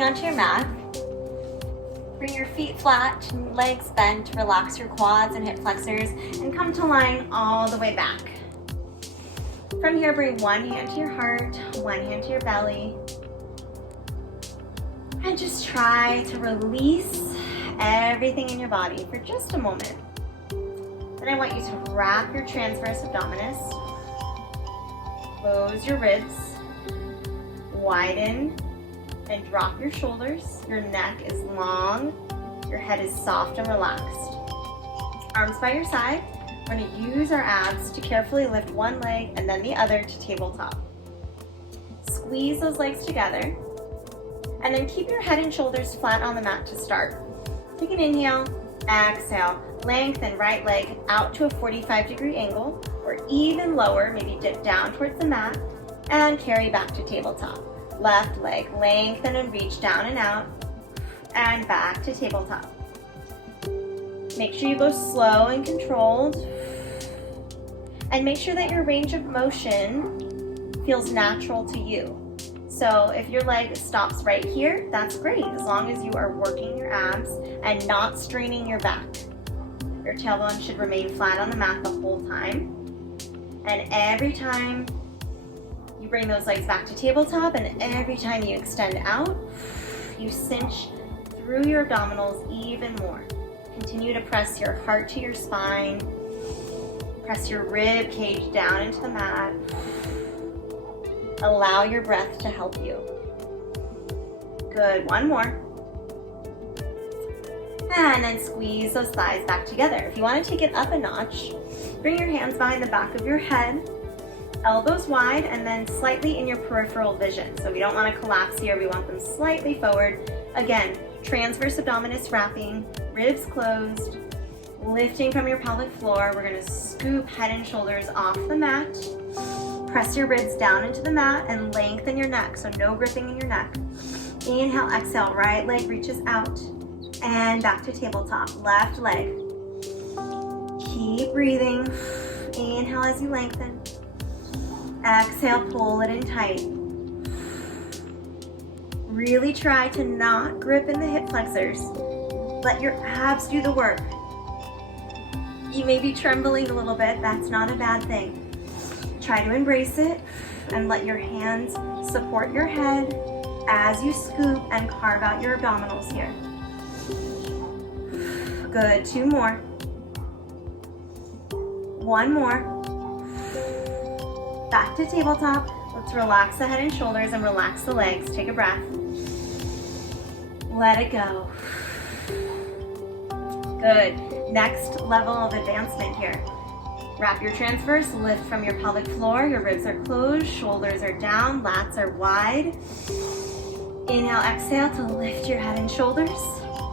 going onto your mat. Bring your feet flat, legs bent, relax your quads and hip flexors, and come to lying all the way back. From here, bring one hand to your heart, one hand to your belly, and just try to release everything in your body for just a moment. Then I want you to wrap your transverse abdominis, close your ribs, widen, and drop your shoulders. Your neck is long, your head is soft and relaxed. Arms by your side. We're going to use our abs to carefully lift one leg and then the other to tabletop. Squeeze those legs together, and then keep your head and shoulders flat on the mat to start. Take an inhale, exhale, lengthen right leg out to a 45-degree angle, or even lower, maybe dip down towards the mat, and carry back to tabletop. Left leg, lengthen and reach down and out, and back to tabletop. Make sure you go slow and controlled, and make sure that your range of motion feels natural to you. So if your leg stops right here, that's great, as long as you are working your abs and not straining your back. Your tailbone should remain flat on the mat the whole time. And every time you bring those legs back to tabletop, and every time you extend out, you cinch through your abdominals even more. Continue to press your heart to your spine. Press your rib cage down into the mat. Allow your breath to help you. Good, one more. And then squeeze those thighs back together. If you want to take it up a notch, bring your hands behind the back of your head, elbows wide, and then slightly in your peripheral vision. So we don't want to collapse here, we want them slightly forward. Again, transverse abdominis wrapping, ribs closed, lifting from your pelvic floor. We're going to scoop head and shoulders off the mat. Press your ribs down into the mat and lengthen your neck, so no gripping in your neck. Inhale, exhale, right leg reaches out and back to tabletop. Left leg. Keep breathing. Inhale as you lengthen. Exhale, pull it in tight. Really try to not grip in the hip flexors. Let your abs do the work. You may be trembling a little bit, that's not a bad thing. Try to embrace it and let your hands support your head as you scoop and carve out your abdominals here. Good, two more. One more. Back to tabletop. Let's relax the head and shoulders and relax the legs. Take a breath. Let it go. Good. Next level of advancement here. Wrap your transverse, lift from your pelvic floor. Your ribs are closed, shoulders are down, lats are wide. Inhale, exhale to lift your head and shoulders.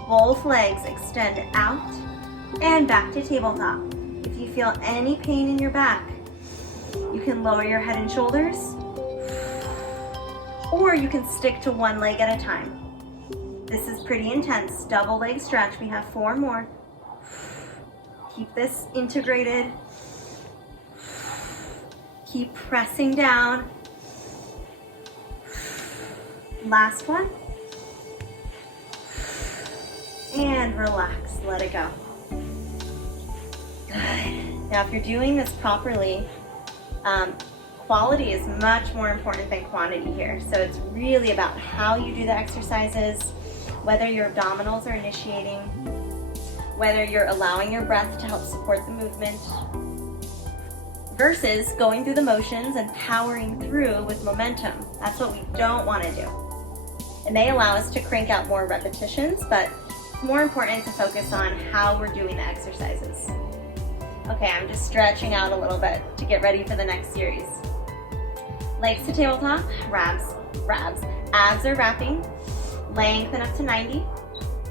Both legs extend out and back to tabletop. If you feel any pain in your back, you can lower your head and shoulders, or you can stick to one leg at a time. This is pretty intense. Double leg stretch. We have 4 more. Keep this integrated. Keep pressing down. Last one. And relax, let it go. Good. Now if you're doing this properly, quality is much more important than quantity here. So it's really about how you do the exercises, whether your abdominals are initiating, whether you're allowing your breath to help support the movement, versus going through the motions and powering through with momentum. That's what we don't want to do. It may allow us to crank out more repetitions, but it's more important to focus on how we're doing the exercises. Okay, I'm just stretching out a little bit to get ready for the next series. Legs to tabletop, abs are wrapping, lengthen up to 90.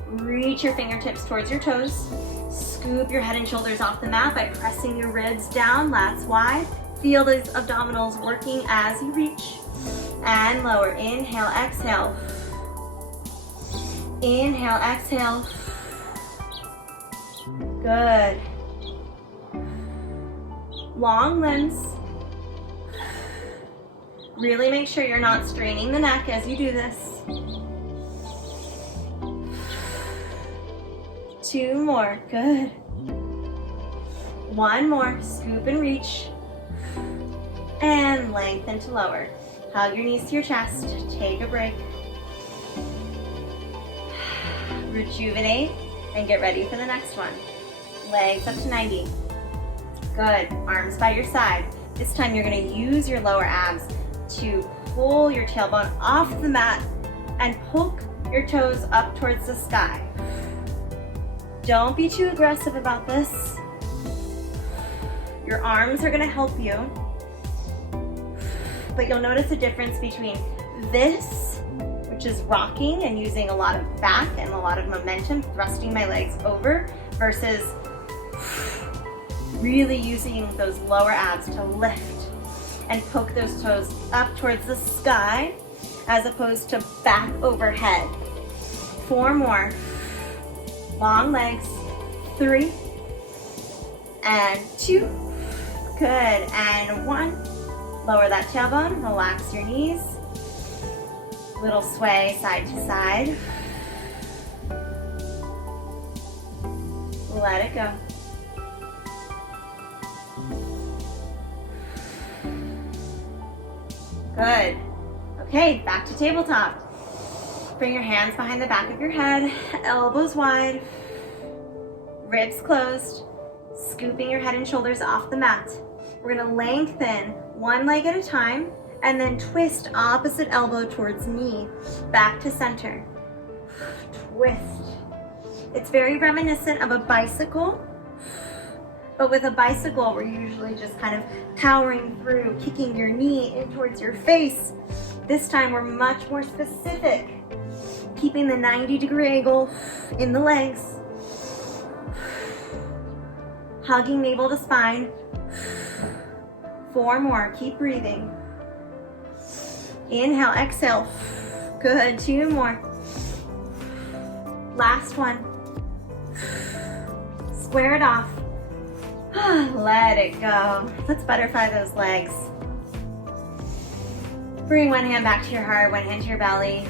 Reach your fingertips towards your toes. Scoop your head and shoulders off the mat by pressing your ribs down, lats wide. Feel those abdominals working as you reach. And lower. Inhale, exhale. Inhale, exhale. Good. Long limbs. Really make sure you're not straining the neck as you do this. 2 more, good. 1 more, scoop and reach. And lengthen to lower. Hug your knees to your chest, take a break. Rejuvenate and get ready for the next one. Legs up to 90. Good, arms by your side. This time you're gonna use your lower abs to pull your tailbone off the mat and poke your toes up towards the sky. Don't be too aggressive about this. Your arms are gonna help you, but you'll notice a difference between this, which is rocking and using a lot of back and a lot of momentum, thrusting my legs over, versus really using those lower abs to lift and poke those toes up towards the sky as opposed to back overhead. 4 more. Long legs. 3 and 2. Good, and 1. Lower that tailbone, relax your knees. Little sway side to side. Let it go. Good. Okay, back to tabletop. Bring your hands behind the back of your head, elbows wide, ribs closed, scooping your head and shoulders off the mat. We're gonna lengthen one leg at a time and then twist opposite elbow towards knee, back to center. Twist. It's very reminiscent of a bicycle, but with a bicycle, we're usually just kind of powering through, kicking your knee in towards your face. This time, we're much more specific, keeping the 90-degree angle in the legs, hugging navel to spine. 4 more, keep breathing. Inhale, exhale. Good, 2 more. Last one. Square it off. Let it go. Let's butterfly those legs. Bring one hand back to your heart, one hand to your belly.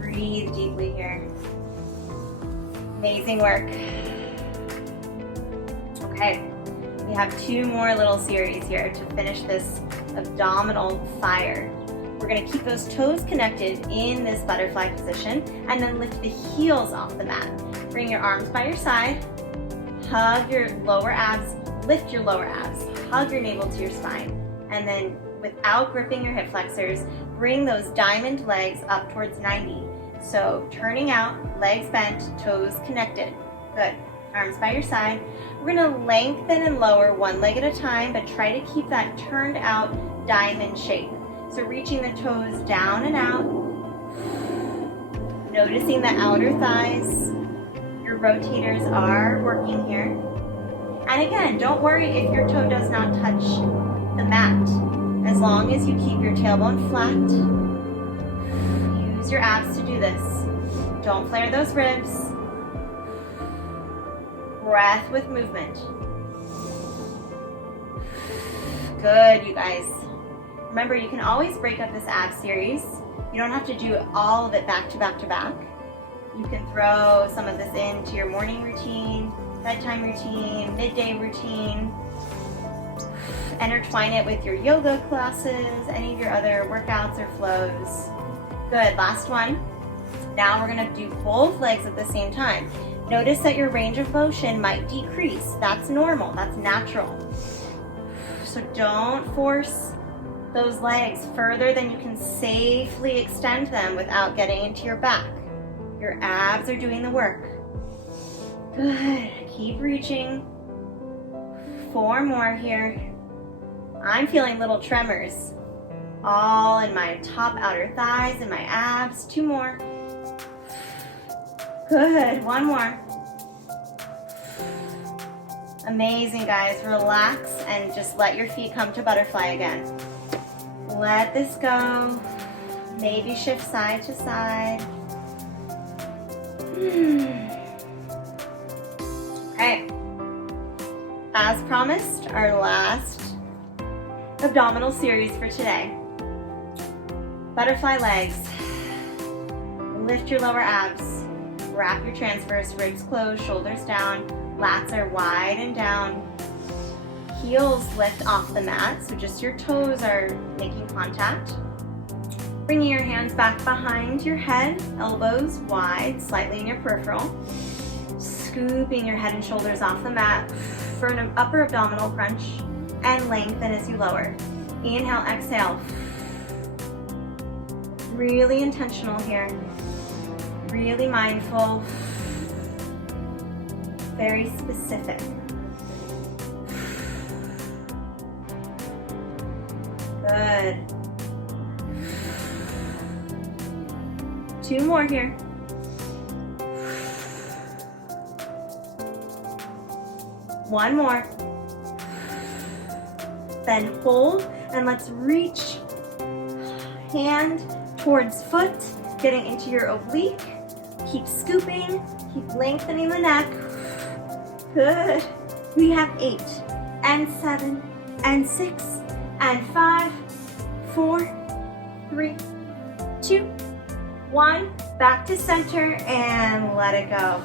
Breathe deeply here. Amazing work. Okay, we have 2 more little series here to finish this abdominal fire. We're gonna keep those toes connected in this butterfly position and then lift the heels off the mat. Bring your arms by your side, hug your lower abs, lift your lower abs, hug your navel to your spine, and then without gripping your hip flexors, bring those diamond legs up towards 90. So turning out, legs bent, toes connected. Good. Arms by your side. We're gonna lengthen and lower one leg at a time, but try to keep that turned out diamond shape. So reaching the toes down and out, noticing the outer thighs. Your rotators are working here. And again, don't worry if your toe does not touch the mat. As long as you keep your tailbone flat, use your abs to do this. Don't flare those ribs. Breath with movement. Good, you guys. Remember, you can always break up this ab series. You don't have to do all of it back to back to back. You can throw some of this into your morning routine, bedtime routine, midday routine. Intertwine it with your yoga classes, any of your other workouts or flows. Good, last one. Now we're gonna do both legs at the same time. Notice that your range of motion might decrease. That's normal, that's natural. So don't force those legs further than you can safely extend them without getting into your back. Your abs are doing the work. Good, keep reaching. 4 more here. I'm feeling little tremors all in my top outer thighs and my abs. 2 more. Good, 1 more. Amazing, guys. Relax and just let your feet come to butterfly again. Let this go. Maybe shift side to side. Okay. As promised, our last abdominal series for today. Butterfly legs. Lift your lower abs. Wrap your transverse, ribs closed, shoulders down, lats are wide and down. Heels lift off the mat, so just your toes are making contact. Bringing your hands back behind your head, elbows wide, slightly in your peripheral. Scooping your head and shoulders off the mat for an upper abdominal crunch, and lengthen as you lower. Inhale, exhale. Really intentional here. Really mindful. Very specific. Good. 2 more here. One more. Then hold, and let's reach hand towards foot, getting into your oblique. Keep scooping, keep lengthening the neck. Good. We have 8, and 7, and 6, and 5, 4, 3, 2, 1. Back to center and let it go.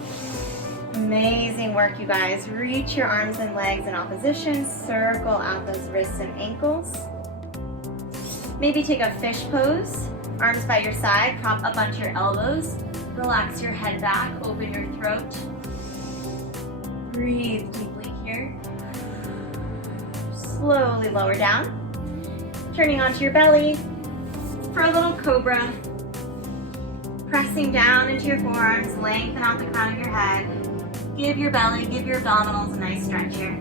Amazing work, you guys. Reach your arms and legs in opposition. Circle out those wrists and ankles. Maybe take a fish pose. Arms by your side, prop up onto your elbows. Relax your head back, open your throat. Breathe deeply here. Slowly lower down. Turning onto your belly for a little cobra. Pressing down into your forearms, lengthen out the crown of your head. Give your belly, give your abdominals a nice stretch here.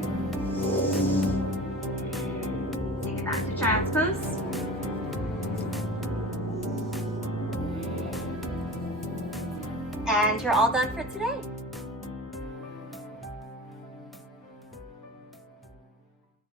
Take it back to child's pose. And you're all done for today.